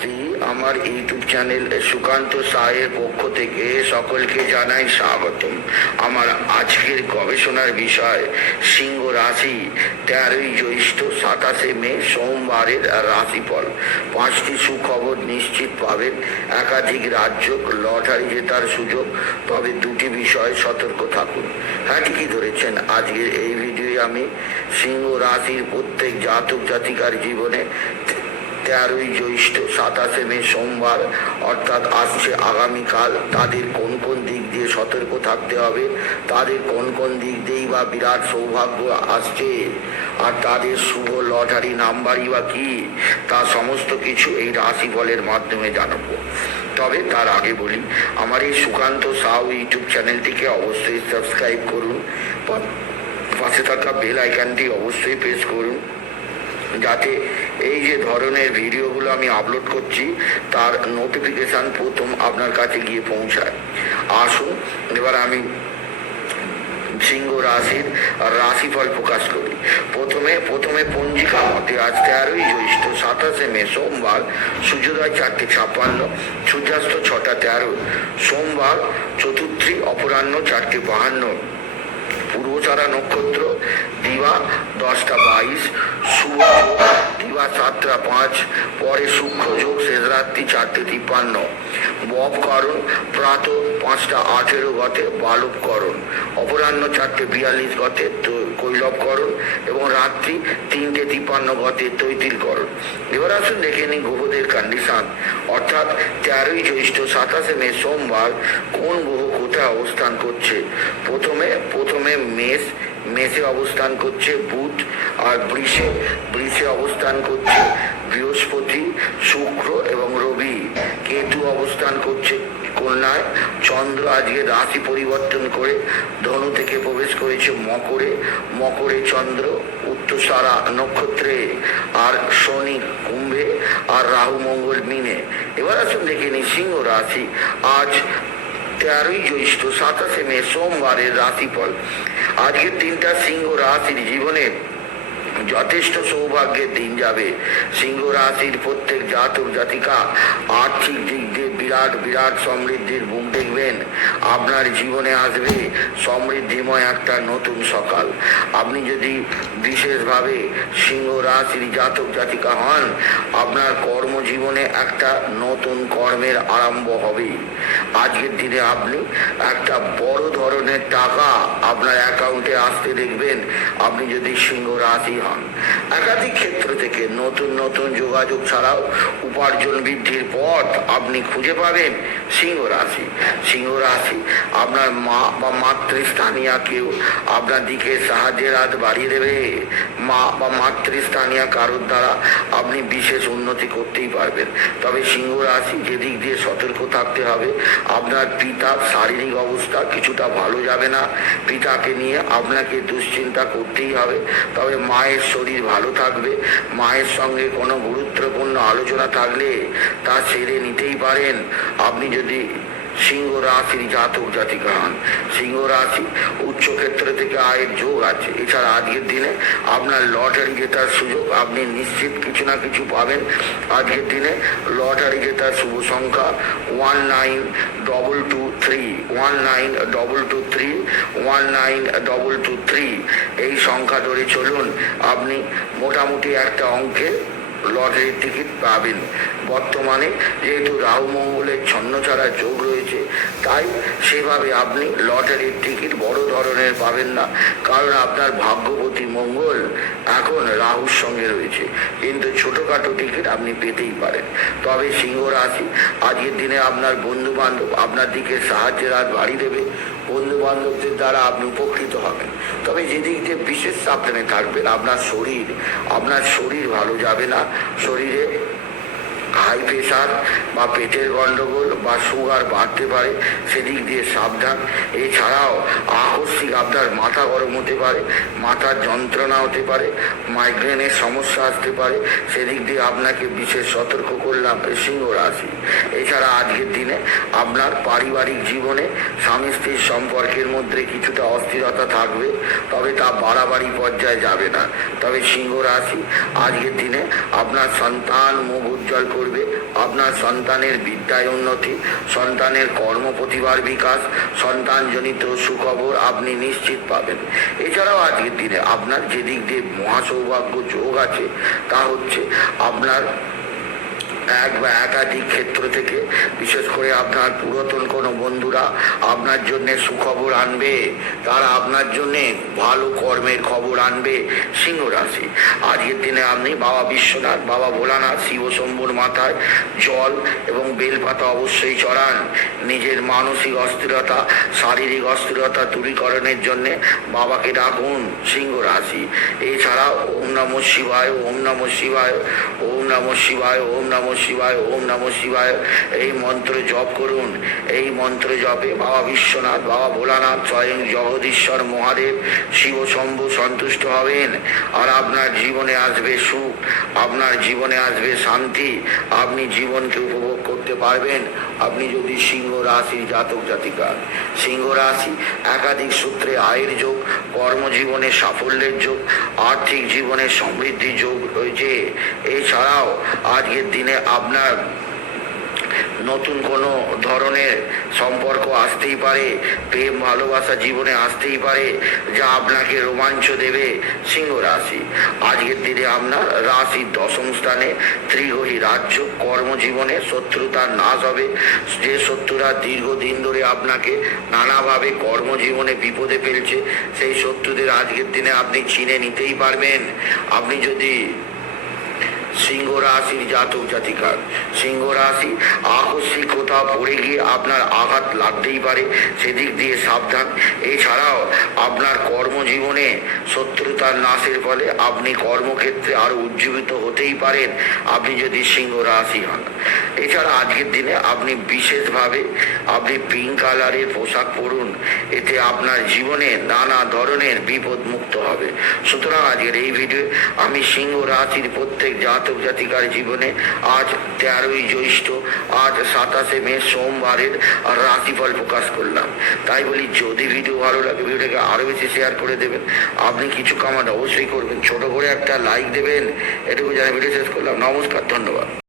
নমস্তে আমার YouTube channel Sukanta Saher পক্ষ থেকে সকলকে জানাই স্বাগতম। আমার আজকের গবেষণার বিষয়, সিংহ রাশি, তেরোই জ্যৈষ্ঠ সাতাশে মে, সোমবারের রাশিফল। পাঁচটি সুখবর নিশ্চিত পাবেন। একাধিক রাজ্য লটারি জেতার সুযোগ, তবে দুটি বিষয়ে সতর্ক থাকুন। হ্যাঁ ঠিকই ধরেছেন? আজকের এই ভিডিওয়ে আমি সিংহ রাশির প্রত্যেক জাতক জাতিকার জীবনে তেরোই জ্যৈষ্ঠ সাতাশে মে সোমবার, অর্থাৎ আসছে আগামীকাল, তাদের কোন কোন দিক দিয়ে সতর্ক থাকতে হবে, তাদের কোন কোন দিক দিয়েই বা বিরাট সৌভাগ্য আসছে, আর তাদের শুভ লটারি নাম্বারই বা কি, তা সমস্ত কিছু এই রাশিফলের মাধ্যমে জানাব। তবে তার আগে বলি, আমার এই সুকান্ত সাউ ইউটিউব চ্যানেলটিকে অবশ্যই সাবস্ক্রাইব করুন পাশে থাকা বেল আইকনটি অবশ্যই প্রেস করুন যাতে এই যে ধরনের ভিডিওগুলো আমি আপলোড করছি, তার নোটিফিকেশান প্রথম আপনার কাছে গিয়ে পৌঁছায়। আসুন, এবার আমি সিংহ রাশির রাশিফল প্রকাশ করি। প্রথমে প্রথমে পঞ্জিকা মতে আজ তেরোই জ্যৈষ্ঠ সাতাশে মে, সোমবার সূর্যোদয় চারটে ছাপ্পান্ন, সূর্যাস্ত ছটা তেরো, সোমবার চতুর্থী অপরাহ্ন চারটে বাহান্ন। পূর্বচারা নক্ষত্র দশটা বাইশ, শুভ দিবা সাতটা পাঁচ, পরে সূক্ষ্ম যোগ শেষ রাত্রি চারটে তিপ্পান্ন। ববকরণ প্রাত পাঁচটা আঠেরো গতে বালবকরণ অপরাহ্ন চারটে বিয়াল্লিশ গতে তো- কৈলবকরণ এবং রাত্রি তিনটে তিপ্পান্ন গতে তৈতিলকরণ এবার আসুন দেখে নিই গ্রহদের কন্ডিশন অর্থাৎ তেরোই জ্যৈষ্ঠ সাতাশে মে সোমবার কোন গ্রহ কোথায় অবস্থান করছে? প্রথমে প্রথমে মেষ মেষে অবস্থান করছে বুধ আর বৃষে বৃষে অবস্থান করছে বৃহস্পতি, শুক্র এবং রবি। কেতু অবস্থান করছে কন্যায়। চন্দ্র আজকে রাশি পরিবর্তন করে ধনু থেকে প্রবেশ করেছে মকরে। মকরে চন্দ্র, উত্তরসারা নক্ষত্রে, আর শনি কুম্ভে, আর রাহু মঙ্গল মিনে। এবার আসুন দেখে নিই সিংহ রাশি। আজ তেরোই জ্যৈষ্ঠ সাতাশে মে সোমবারের রাশিফল আজকের দিনটা সিংহ রাশির জীবনে যথেষ্ট সৌভাগ্যের দিন যাবে। সিংহ রাশির প্রত্যেক জাতক জাতিকা আর্থিক দিক দিয়ে বিরাট বিরাট সমৃদ্ধির মুখ দেখবেন। আপনার জীবনে আসবে সমৃদ্ধিময় একটা নতুন সকাল। আপনি যদি বিশেষভাবে সিংহ রাশির জাতক জাতিকা হন, আপনার কর্মজীবনে একটা নতুন কর্মের আরম্ভ হবে। আজকের দিনে আপনি একটা বড় ধরনের টাকা আপনার অ্যাকাউন্টে আসতে দেখবেন। আপনি যদি সিংহ রাশি হন একাধিক ক্ষেত্র থেকে নতুন নতুন যোগাযোগ ছাড়াও উপার্জন বৃদ্ধির পথ আপনি খুঁজে পাবেন সিংহ রাশি। সিংহ রাশি, আপনার মা বা মাতৃস্থানীয় কেউ আপনার দিকে সাহায্যের হাত বাড়িয়ে দেবে। মা বা মাতৃস্থানীয় কারোর দ্বারা আপনি বিশেষ উন্নতি করতেই পারবেন। তবে সিংহ রাশি যেদিক দিয়ে সতর্ক থাকতে হবে, আপনার পিতার শারীরিক অবস্থা কিছুটা ভালো যাবে না। পিতাকে নিয়ে আপনাকে দুশ্চিন্তা করতেই হবে। তবে মায়ের শরীর ভালো থাকবে, মায়ের সঙ্গে কোনো গুরুত্বপূর্ণ আলোচনা থাকলে তা ছেড়ে নিতেই পারেন। আপনি যদি সিংহ রাশির জাতক জাতিকা হন সিংহ রাশি উচ্চ ক্ষেত্র থেকে আয়ের যোগ আছে। এছাড়া আজকের দিনে আপনার লটারি জেতার সুযোগ আপনি নিশ্চিত কিছু না কিছু পাবেন। আজকের দিনে লটারি জেতার শুভ সংখ্যা one nine double two three, one nine double two three, one nine double two three. এই সংখ্যা ধরে চলুন, আপনি মোটামুটি একটা অঙ্কের লটারির টিকিট পাবেন। বর্তমানে যেহেতু রাহু মঙ্গলের ছন্নছাড়া যোগ রয়েছে, তাই সেভাবে আপনি লটারির টিকিট বড় ধরনের পাবেন না, কারণ আপনার ভাগ্যবতী মঙ্গল এখন রাহুর সঙ্গে রয়েছে। কিন্তু ছোটোখাটো টিকিট আপনি পেতেই পারেন। তবে সিংহ রাশি, আজকের দিনে আপনার বন্ধু বান্ধব আপনার দিকে সাহায্যের হাত বাড়িয়ে দেবে। বন্ধু বান্ধবদের দ্বারা আপনি উপকৃত হবেন। তবে যেদিক দিয়ে বিশেষ সাবধানে থাকবেন, আপনার শরীর আপনার শরীর ভালো যাবে না। শরীরে হাই প্রেশার বা পেটের গন্ডগোল বা সুগার বাড়তে পারে, সেদিক দিয়ে সাবধান। এছাড়াও আকস্মিক আপনার মাথা গরম হতে পারে, মাথার যন্ত্রণা হতে পারে মাইগ্রেনের সমস্যা আসতে পারে, সেদিক দিয়ে আপনাকে বিশেষ সতর্ক করলাম সিংহ রাশি। এছাড়া আজকের দিনে আপনার পারিবারিক জীবনে স্বামী স্ত্রীর সম্পর্কের মধ্যে কিছুটা অস্থিরতা থাকবে, তবে তা বাড়াবাড়ি পর্যায়ে যাবে না। তবে সিংহ রাশি, আজকের দিনে আপনার সন্তান মুখ উজ্জ্বল করবে। আপনার সন্তানের বিদ্যায় উন্নতি, সন্তানের কর্ম প্রতিভার বিকাশ, সন্তানজনিত সুখবর আপনি নিশ্চিত পাবেন। এছাড়াও আজকের দিনে আপনার যেদিক দিয়ে মহাসৌভাগ্য যোগ আছে, তা হচ্ছে আপনার এক বা একাধিক ক্ষেত্র থেকে, বিশেষ করে আপনার পুরাতন কোনো বন্ধুরা আপনার জন্য সুখবর আনবে, তারা আপনার জন্য ভালো কর্মের খবর আনবে, সিংহ রাশি। আজকের দিনে আপনি বাবা বিশ্বনাথ, বাবা ভোলানাথ, শিব শম্ভুর মাথায় জল এবং বেলপাতা অবশ্যই চড়ান। নিজের মানসিক অস্থিরতা, শারীরিক অস্থিরতা দূরীকরণের জন্য বাবাকে ডাকুন, সিংহ রাশি। এছাড়াও ওম নম শিবায়, ওম নম শিবায়, ওম নম শিবায়, ওম নম শিবায়, ওম নম শিবায়। এই মন্ত্র জপ করুন। এই মন্ত্র জপে বাবা বিশ্বনাথ, বাবা ভোলানাথ স্বয়ং জগদীশ্বর মহাদেব, শিব শম্ভু সন্তুষ্ট হবেন। আর আপনার জীবনে আসবে সুখ, আপনার জীবনে আসবে শান্তি, আপনি জীবনকে উপভোগ করতে পারবেন। আপনি যদি সিংহ রাশি জাতক জাতিকা, সিংহ রাশি একাধিক সূত্রে আয়ের যোগ, কর্মজীবনে সাফল্যের যোগ, আর্থিক জীবনে সমৃদ্ধির যোগ রয়েছে। এছাড়াও আজকের দিনে আপনার নতুন কোনো ধরনের সম্পর্ক আসতেই পারে, প্রেম, ভালোবাসা জীবনে আসতেই পারে, যা আপনাকে রোমাঞ্চ দেবে সিংহ রাশি। আজকের দিনে আপনার রাশির দশম স্থানে ত্রিগ্রহী রাজ্য, কর্মজীবনে শত্রুতার নাশ হবে। যে শত্রুরা দীর্ঘদিন ধরে আপনাকে নানাভাবে কর্মজীবনে বিপদে ফেলছে, সেই শত্রুদের আজকের দিনে আপনি চিনে নিতেই পারবেন। আপনি যদি সিংহ রাশির জাতক জাতিকার। সিংহ রাশি আকস্মিক কোথাও পড়ে গিয়ে আপনার আঘাত লাগতেই পারে, সেদিক দিয়ে সাবধান। এছাড়াও আপনার কর্মজীবনে শত্রুতার নাশের ফলে আপনি কর্মক্ষেত্রে আরও উজ্জীবিত হতেই পারেন, আপনি যদি সিংহ রাশি হন। এছাড়া আজকের দিনে আপনি বিশেষভাবে আপনি পিঙ্ক কালারের পোশাক পরুন, এতে আপনার জীবনে নানা ধরনের বিপদ মুক্ত হবে। সুতরাং আজকের এই ভিডিও আমি সিংহ রাশির প্রত্যেক জাতক জাতিকার জীবনে আজ তেরোই জ্যৈষ্ঠ, আজ সাতাশে মে সোমবারের রাশিফল প্রকাশ করলাম। তাই বলি, যদি ভিডিও ভালো লাগে, ভিডিওটাকে আরও বেশি শেয়ার করে দেবেন। আপনি কিছু কামান অবশ্যই করবেন। ছোট করে একটা লাইক দেবেন। এটুকু জানা ভিডিও শেষ করলাম। নমস্কার, ধন্যবাদ।